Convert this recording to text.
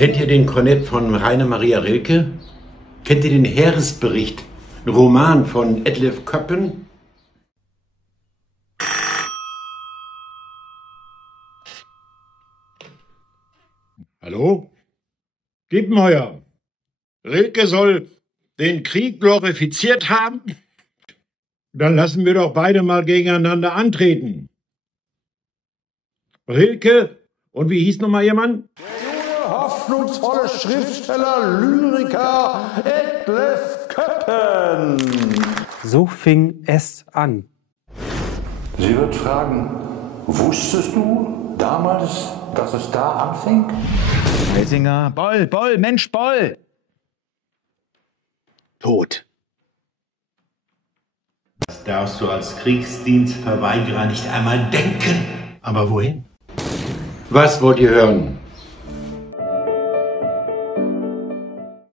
Kennt ihr den Kornett von Rainer Maria Rilke? Kennt ihr den Heeresbericht, ein Roman von Etlef Köppen? Hallo? Diepenheuer, Rilke soll den Krieg glorifiziert haben? Dann lassen wir doch beide mal gegeneinander antreten. Rilke und wie hieß nochmal Ihr Mann? Der junge, hoffnungsvolle Schriftsteller, Lyriker Etlef Köppen. So fing es an. Sie wird fragen, wusstest du damals, dass es da anfing? Helsinger, Boll, Mensch, Boll! Tot. Das darfst du als Kriegsdienstverweigerer nicht einmal denken. Aber wohin? Was wollt ihr hören?